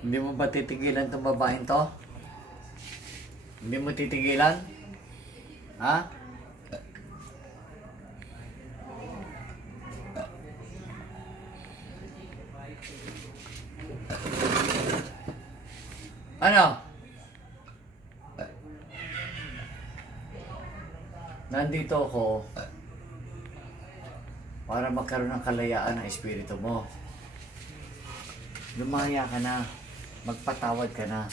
Hindi mo ba titigilan itong babaeng to? Hindi mo titigilan? Ha? Ano? Nandito ako para magkaroon ng kalayaan ng espiritu mo. Lumaya ka na. Magpatawad ka na.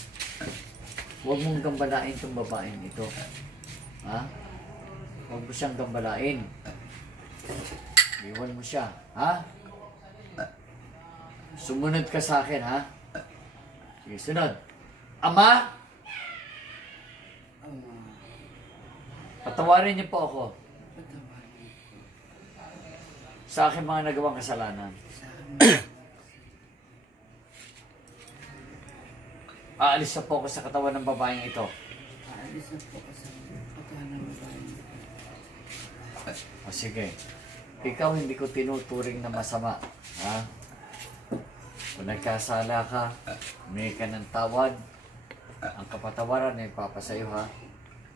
Huwag mong gambalain itong babaeng ito. Ha? Huwag mo siyang gambalain. Iwan mo siya. Ha? Sumunod ka sa akin, ha? Sige, sunod. Ama! Patawarin niyo po ako sa aking mga nagawang kasalanan. Aalis na po ako sa katawan ng babaeng ito. Aalis na po ako sa katawan ng babaeng ito. O sige. Ikaw hindi ko tinuturing na masama. Ha? Kung nagkasala ka, may ka ng tawad, ang kapatawaran ay papasayo, ha?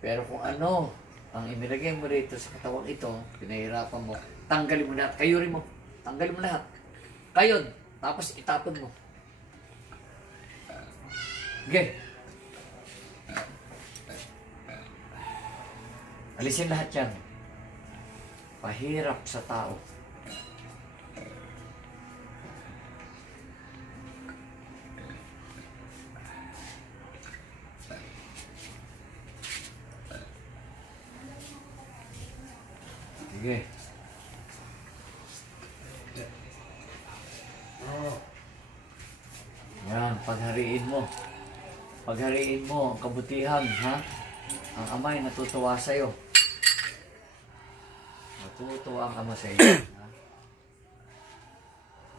Pero kung ano ang inilagay mo rito sa katawang ito, pinahirapan mo, tanggalin mo lahat. Kayurin mo. Tanggalin mo lahat. Kayon. Tapos itapon mo. Okay. Alisin lahat yan. Pahirap sa tao. Sige. Yan, paghariin mo. Paghariin mo ang kabutihan, ha? Ang Ama ay natutuwa sa'yo. Natutuwa ang Ama sa'yo, ha?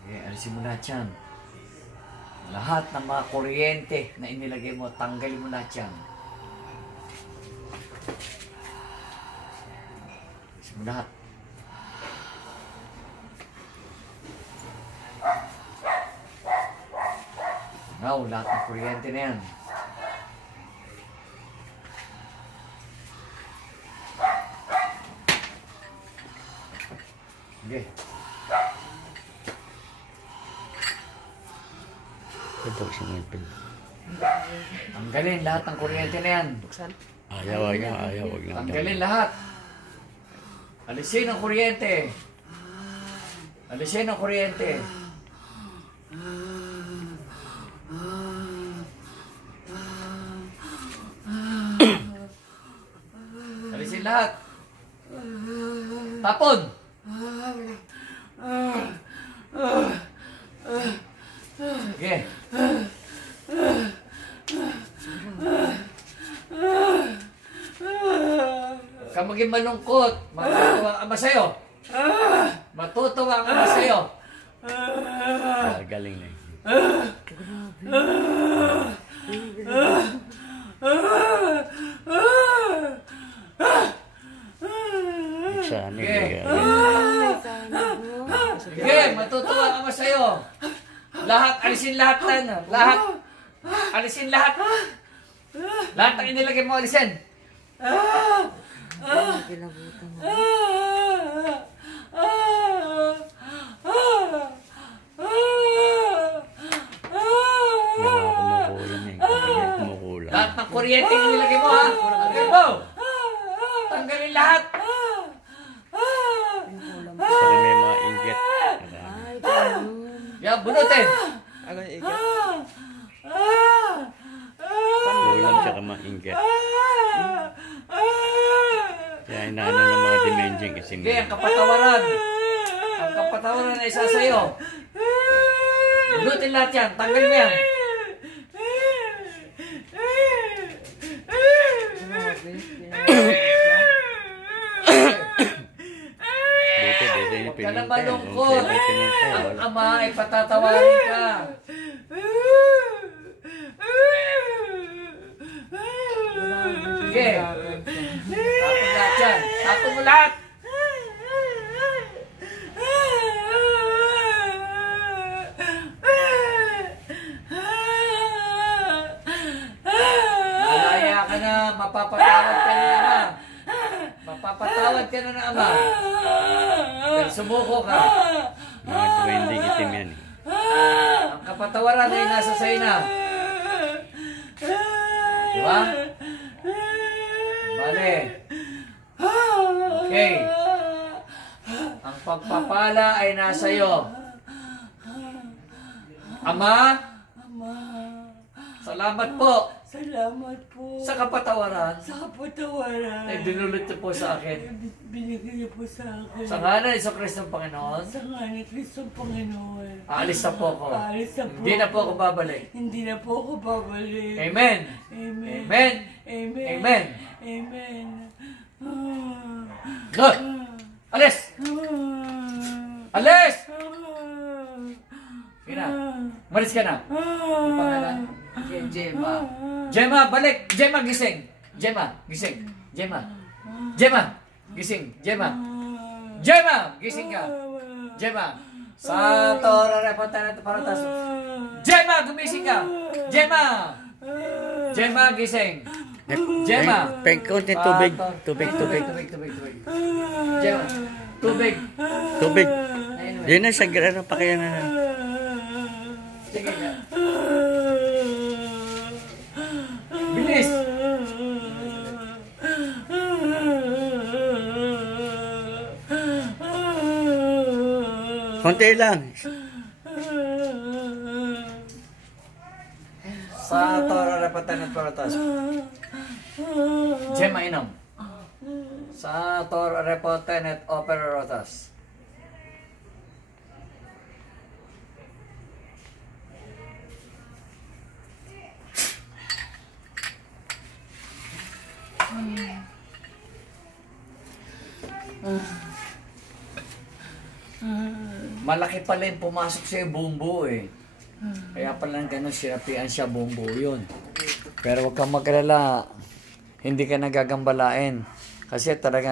Okay, alisin mo lahat yan. Lahat ng mga kuryente na inilagay mo, tanggalin mo lahat yan. Alisin mo lahat. Now, lahat ng kuryente na yan. Okay. Ito si Melvin. Tanggalin lahat ng kuryente na yan. Ayaw. Wag lang. Tanggalin lahat. Alisin ang kuryente. Alisin ang kuryente. Alisin lahat. Tapon. Okay. Huwag ka maging malungkot. Matutuwa ang Ama sa'yo. Matutuwa ang Ama sa'yo. Galing na. Sana Sige, matutuwa ang Ama sa'yo. Lahat, alisin lahat na. Lahat. Alisin lahat. Lahat ang inilagay mo, alisin. Kilabutan mo. kumukulan. Lahat ng kuryente ang inilagay mo, ha? Tanggalin mo. Tanggalin lahat. Saka may mga inggit. Ay, ganun. Yan, bunutin. Agad ikat. Kulang siya ka mga inggit. Kaya inaano ng mga dimension kasi Hindi, ang kapatawaran. Ang kapatawaran ay isa sa'yo. Bunutin lahat yan. Tanggalin mo yan. dito yung Huwag ka na pinintay. malungkot. Dito yung pinintay. Ang Wala. Ama ay patatawarin ka. Sige. Tapon lahat yan. Tapon mo lahat. mapapatawad ka na ng ama. Mapapatawad ka na ng ama. Pero sumuko ka. Mga duwending itim yan eh. Ang kapatawaran ay nasa sa'yo na. Diba? Bale. Okay. Ang pagpapala ay nasa iyo. Ama, salamat po Salamat po. sa kapatawaran Sa kapatawaran. ay dinulot niyo po sa akin. Binigay niyo po sa akin. Sa ngalan ni Kristo ng Panginoon, Sa nga ni Kristo Panginoon. aalis na po ako. Aalis na po. Hindi na po ako babalik. Hindi na po ako babalik. Amen. Amen. Amen. Amen. Amen. Amen. Good. Alis! Alis! Sige na. Malis ka na. Ang pangalan? Gemma. Gemma, balik! Gemma, gising! Gemma, gising! Gemma! Gemma, gising! Gemma! Gemma, gising ka! Gemma! Sa tora repota na paratas. Gemma, gumising ka! Gemma! Gemma, gising! Gemma! Konti tubig. Tubig. Tubig. Gemma, tubig! Tubig. Ayun, Yun na, sa ano pa kaya na. sige na. Bilis! Konti lang. Sa tora repota na paratas. Gemma, inom. Sa tora repota na opera rotas. Malaki pala yung pumasok sa buong buo eh. Kaya pala ganun sinapian siya buong buo yun. Pero huwag kang mag-alala, hindi ka nagagambalain. Kasi talagang